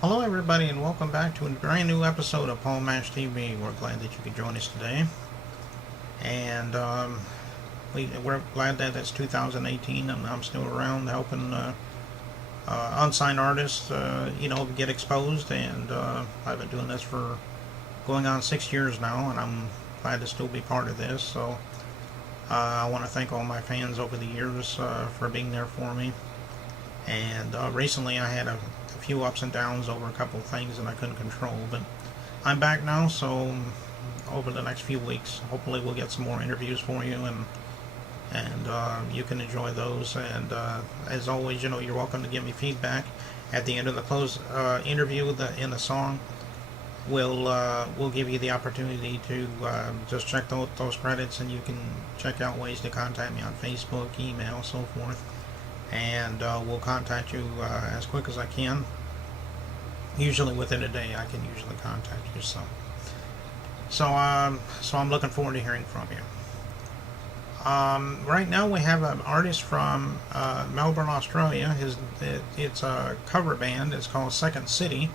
Hello, everybody, and welcome back to a brand new episode of Paul Mash TV. We're glad that you could join us today, and we're glad that it's 2018 and I'm still around helping unsigned artists, get exposed. And I've been doing this for going on 6 years now, and I'm glad to still be part of this. So I want to thank all my fans over the years for being there for me. And recently I had a few ups and downs over a couple of things that I couldn't control, but I'm back now. So over the next few weeks, hopefully we'll get some more interviews for you, and you can enjoy those. And as always, you're welcome to give me feedback at the end of the close interview. In the song, we'll give you the opportunity to just check those credits, and you can check out ways to contact me on Facebook, email, so forth. And we'll contact you as quick as I can. Usually within a day, I can usually contact you. So I'm looking forward to hearing from you. Right now, we have an artist from Melbourne, Australia. It's a cover band. It's called Second City,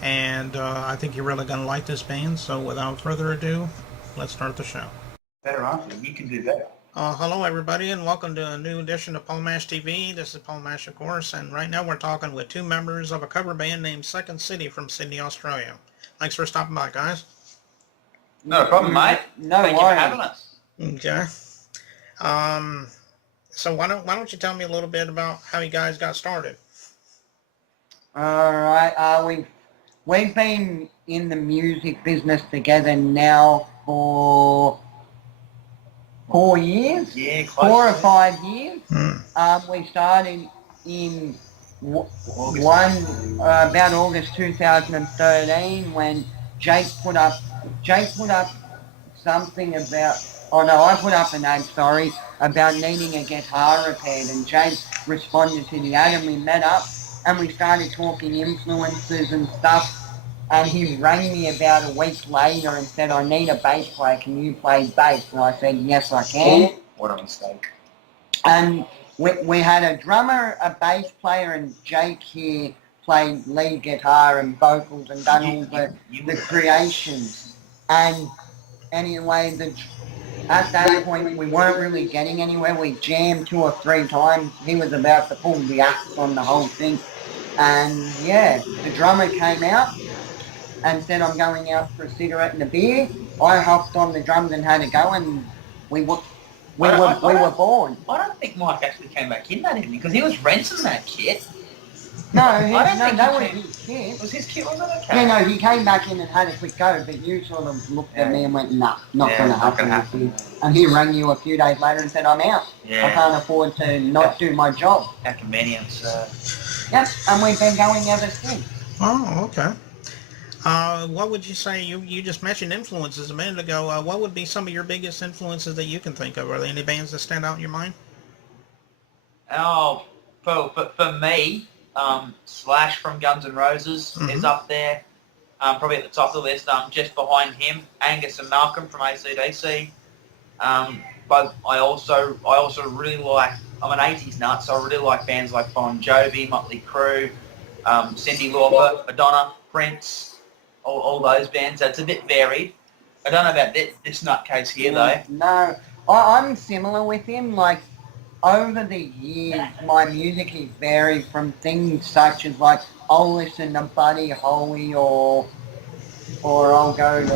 and I think you're really going to like this band. So without further ado, let's start the show. Better, aren't you? You can do better. Hello, everybody, and welcome to a new edition of Paul Mash TV. This is Paul Mash, of course, and right now we're talking with two members of a cover band named Second City from Sydney, Australia. Thanks for stopping by, guys. No problem, mate. Thank you for having us. Okay. So why don't you tell me a little bit about how you guys got started? All right. We've been in the music business together now for 4 years, Yeah, 4 or 5 years. Hmm. We started in about August 2013 when Jake put up something about. Oh no, I put up an ad. Sorry, about needing a guitar repaired, and Jake responded to the ad, and we met up and we started talking influences and stuff. And he rang me about a week later and said, I need a bass player, can you play bass? And I said, yes, I can. What a mistake. And we had a drummer, a bass player, and Jake here played lead guitar and vocals and done all the creations. And anyway, at that point, we weren't really getting anywhere. We jammed 2 or 3 times. He was about to pull the axe on the whole thing. And yeah, the drummer came out and said, I'm going out for a cigarette and a beer. I hopped on the drums and had a go, and we were born. I don't think Mike actually came back in that evening because he was renting that kit. No, that was his kit. It was his kit, wasn't it? Okay. Yeah, no, he came back in and had a quick go, but you sort of looked at me and went, nah, not going to happen. And he rang you a few days later and said, I'm out. Yeah. I can't afford to not do my job. How convenient, so. Yep, and we've been going ever since. Oh, okay. What would you say, you just mentioned influences a minute ago, what would be some of your biggest influences that you can think of? Are there any bands that stand out in your mind? Oh, for me, Slash from Guns N' Roses is up there, probably at the top of the list. Just behind him, Angus and Malcolm from AC/DC. But I also really like, I'm an 80s nut, so I really like bands like Bon Jovi, Motley Crue, Cyndi Lauper, Madonna, Prince, all those bands. It's a bit varied. I don't know about this nutcase here, though. No, I'm similar with him. Like, over the years, my music has varied from things such as, like, I'll listen to Buddy Holly or I'll go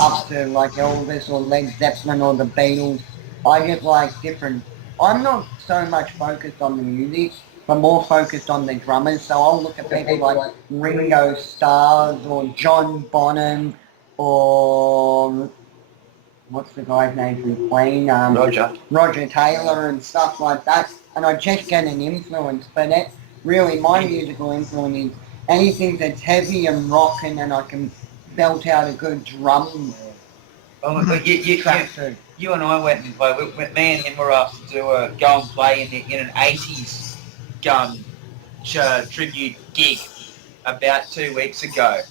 up to, like, Elvis or Led Zeppelin or the Beatles. I get, like, different. I'm not so much focused on the music, but more focused on the drummers. So I'll look at people like Ringo Starr or John Bonham or what's the guy's name from Queen? Roger Taylor and stuff like that. And I just get an influence. But really, my musical influence is anything that's heavy and rocking, and I can belt out a good drum. Oh, you and I went and played. Me and him were asked to go and play in an 80s tribute gig about 2 weeks ago.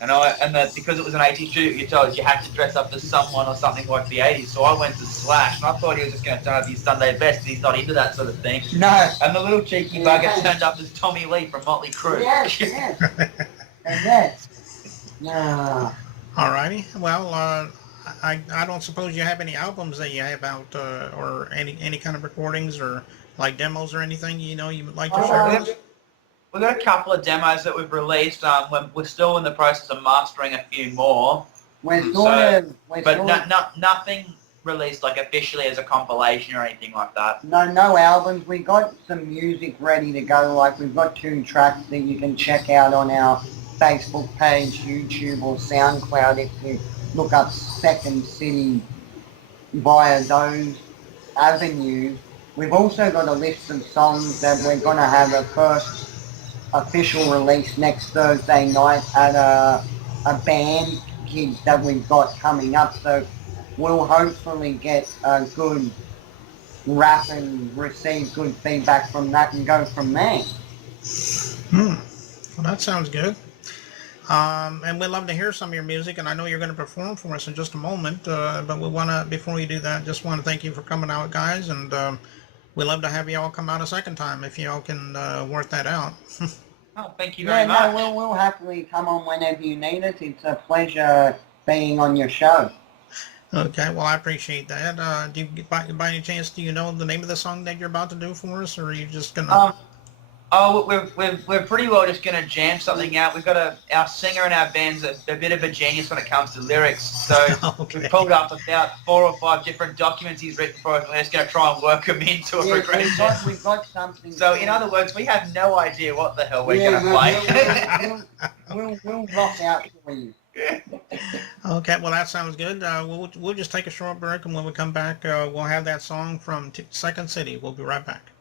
Because it was an 80s tribute, you told us you had to dress up as someone or something like the 80s. So I went to Slash, and I thought he was just going to turn up his Sunday best, and he's not into that sort of thing. No. And the little cheeky bugger turned up as Tommy Lee from Motley Crue. Yes, yes. Yes. Nah. Alrighty. Well, I don't suppose you have any albums that you have out, or any kind of recordings or like demos or anything you would like to share with us? We've got a couple of demos that we've released. We're still in the process of mastering a few more. Nothing released like officially as a compilation or anything like that. No albums. We got some music ready to go. Like we've got 2 tracks that you can check out on our Facebook page, YouTube, or SoundCloud if you look up Second City via those avenues. We've also got a list of songs that we're going to have a first official release next Thursday night at a band gig that we've got coming up. So we'll hopefully get a good rap and receive good feedback from that and go from there. Well, that sounds good. And we'd love to hear some of your music, and I know you're going to perform for us in just a moment, but we want to, before you do that, just want to thank you for coming out, guys, and we'd love to have you all come out a second time if you all can work that out. Oh, thank you very much. No, we'll happily come on whenever you need us. It's a pleasure being on your show. Okay, well, I appreciate that. Do you, by any chance, do you know the name of the song that you're about to do for us, or are you just gonna? We're pretty well just gonna jam something out. We've got our singer in our band's a bit of a genius when it comes to lyrics, so Okay. we've pulled up about 4 or 5 different documents he's written for us. We're just gonna try and work them into a progression. We've got something. So in other words, we have no idea what the hell we're gonna play. We'll rock out for you. Okay, well, that sounds good. We'll just take a short break, and when we come back, we'll have that song from Second City. We'll be right back.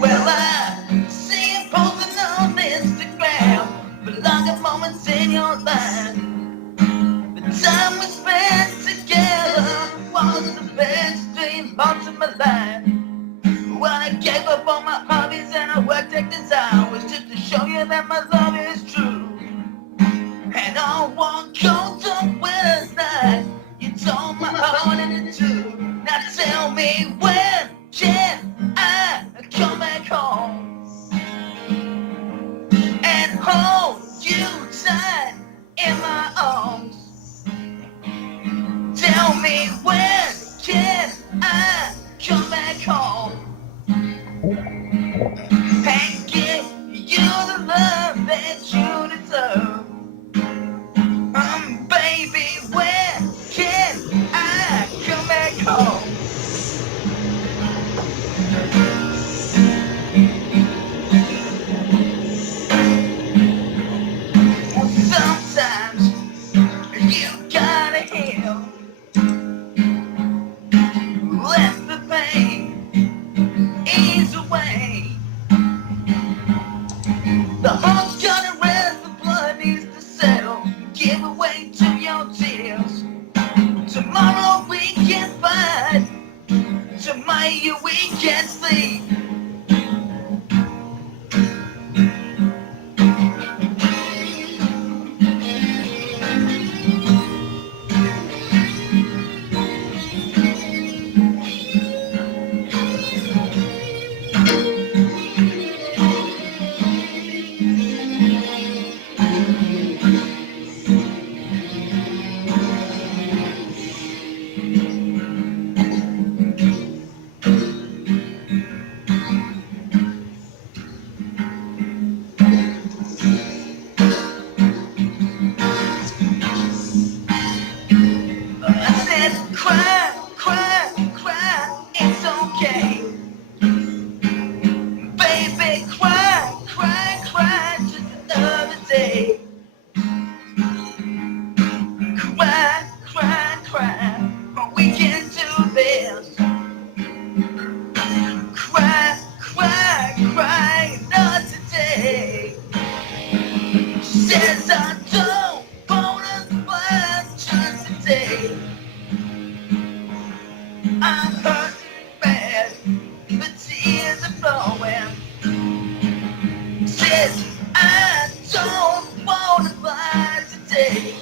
Well, I see you posting on Instagram, but longer moments in your life. The time we spent together was the best 3 months of my life. When I gave up on my hobbies and I worked at hours just to show you that my love is true. And on one cold winter's night, you tore my heart in two. Now tell me, when can I come back home and hold you tight in my arms? Tell me, when can I come back home and give you the love that you deserve? Baby, when can I come back home? Sometimes you gotta heal, let the pain ease away. The heart's gotta rest, the blood needs to settle. Give away to your tears. Tomorrow we can fight, tomorrow we can sleep. Cry, it's okay. Baby, cry, just another day. Cry, but we can do this. Cry, not today. She says I don't wanna fight just today. I'm hurting bad, the tears are flowing. Says I don't wanna fight today.